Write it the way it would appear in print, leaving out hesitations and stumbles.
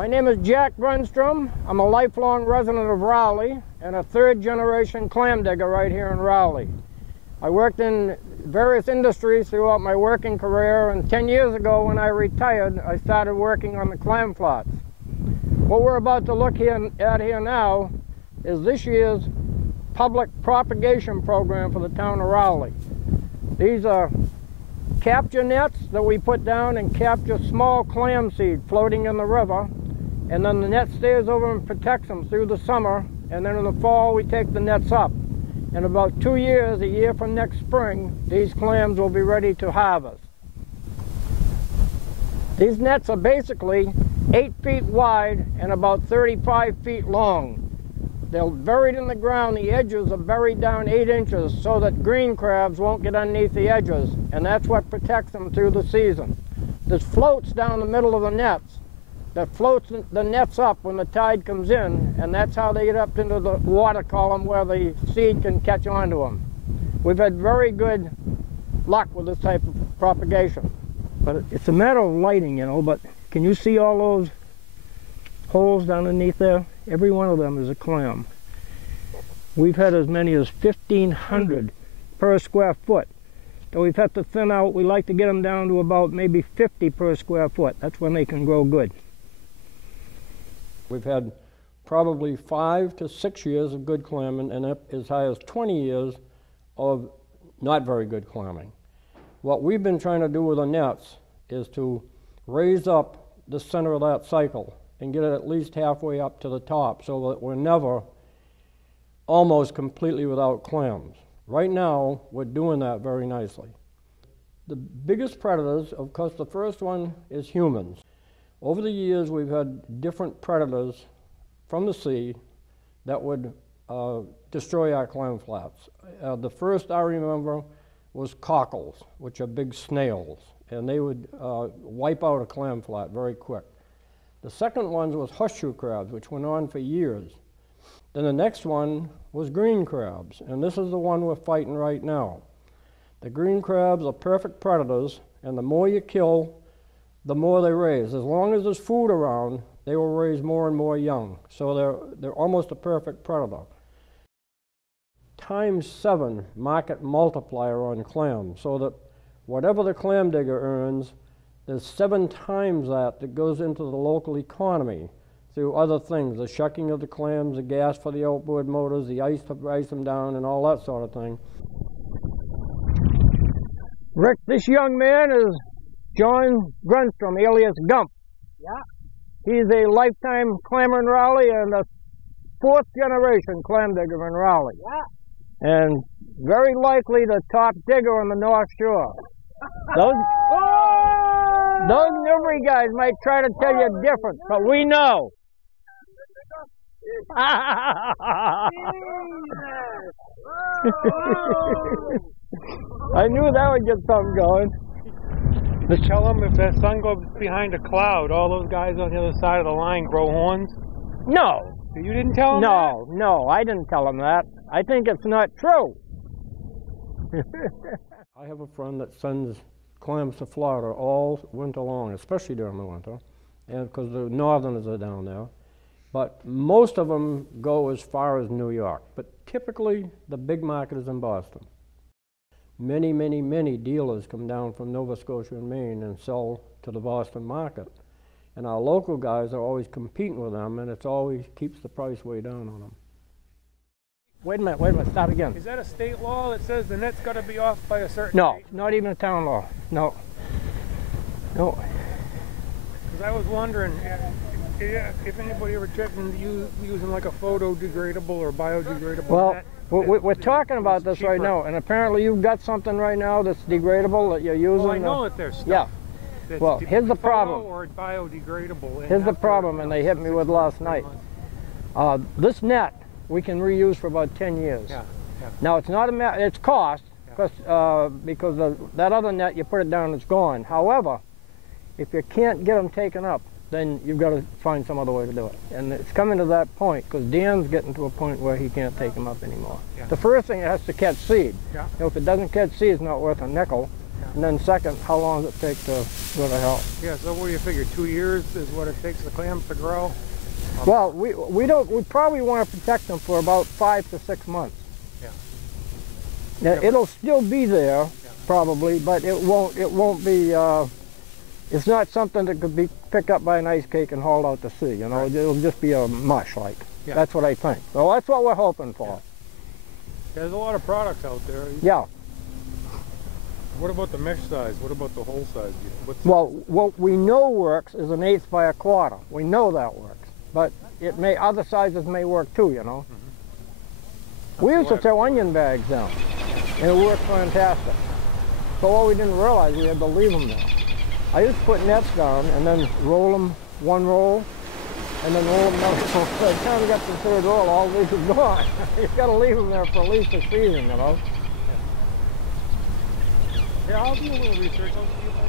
My name is Jack Grundstrom. I'm a lifelong resident of Rowley and a third-generation clam digger right here in Rowley. I worked in various industries throughout my working career, and 10 years ago when I retired, I started working on the clam flats. What we're about to look at here now is this year's public propagation program for the town of Rowley. These are capture nets that we put down and capture small clam seed floating in the river, and then the net stays over and protects them through the summer, and then in the fall we take the nets up. In about 2 years, a year from next spring, these clams will be ready to harvest. These nets are basically 8 feet wide and about 35 feet long. They're buried in the ground. The edges are buried down 8 inches so that green crabs won't get underneath the edges, and that's what protects them through the season. This floats down the middle of the nets. That floats the nets up when the tide comes in, and that's how they get up into the water column where the seed can catch onto them. We've had very good luck with this type of propagation. But it's a matter of lighting, you know, but can you see all those holes down underneath there? Every one of them is a clam. We've had as many as 1,500 per square foot. So we've had to thin out. We like to get them down to about maybe 50 per square foot. That's when they can grow good. We've had probably 5 to 6 years of good clamming and up as high as 20 years of not very good clamming. What we've been trying to do with the nets is to raise up the center of that cycle and get it at least halfway up to the top so that we're never almost completely without clams. Right now, we're doing that very nicely. The biggest predators, of course, the first one is humans. Over the years, we've had different predators from the sea that would destroy our clam flats. The first I remember was cockles, which are big snails, and they would wipe out a clam flat very quick. The second one was horseshoe crabs, which went on for years. Then the next one was green crabs, and this is the one we're fighting right now. The green crabs are perfect predators, and the more you kill, the more they raise. As long as there's food around, they will raise more and more young. So they're almost a perfect predator. ×7 market multiplier on clams, so that whatever the clam digger earns, there's 7 times that goes into the local economy through other things, the shucking of the clams, the gas for the outboard motors, the ice to ice them down, and all that sort of thing. Rick, this young man is John Grundstrom, alias Gump. Yeah. He's a lifetime clammer in Rowley and a 4th generation clam digger in Rowley. Yeah. And very likely the top digger on the North Shore. Those Newbury guys might try to tell you different, but we know. I knew that would get something going. Just tell them if the sun goes behind a cloud, all those guys on the other side of the line grow horns? No. You didn't tell them that? No, I didn't tell them that. I think it's not true. I have a friend that sends clams to Florida all winter long, especially during the winter, and because the northerners are down there. But most of them go as far as New York. But typically, the big market is in Boston. Many, many, many dealers come down from Nova Scotia and Maine and sell to the Boston market. And our local guys are always competing with them, and it always keeps the price way down on them. Wait a minute, stop again. Is that a state law that says the net's got to be off by a certain date? No, not even a town law, no. No. Because I was wondering if anybody ever checked into using like a photo-degradable or biodegradable net. Well, we're talking about this right now, and apparently you've got something right now that's degradable that you're using. Well, I know that there's stuff. Yeah. Well, here's the problem. Or biodegradable. Here's the problem, and they hit me with last night. This net we can reuse for about 10 years. Yeah. Now it's not it's cost, because that other net you put it down, it's gone. However, if you can't get them taken up, then you've got to find some other way to do it. And it's coming to that point, because Dan's getting to a point where he can't take them up anymore. Yeah. The first thing, it has to catch seed. Yeah. You know, if it doesn't catch seed, it's not worth a nickel. And then second, how long does it take to go to hell? Yeah, so what do you figure, 2 years is what it takes the clams to grow? Well, we probably want to protect them for about 5 to 6 months. Yeah. Now, Yeah, it'll still be there, probably, but it won't be, it's not something that could be picked up by an ice cake and hauled out to sea, you know, Right. it'll just be a mush, like. Yeah. That's what I think. So that's what we're hoping for. Yeah. There's a lot of products out there. Yeah. What about the mesh size? What about the hole size? Well, what we know works is an 1/8 by 1/4. We know that works, but other sizes may work too, you know. We used to throw onion bags down, and it worked fantastic. So what we didn't realize, we had to leave them there. I used to put nets down and then roll them one roll, and then roll them another roll. By the time we got to the third roll, all these are gone. You've got to leave them there for at least a season, you know. Yeah, I'll do a little research. I'll see if I